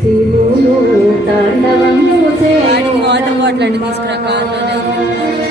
శివుడు తాండవం వాడికి వాటర్ బాటిల్ అండి తీసుకురా కార్లోనే.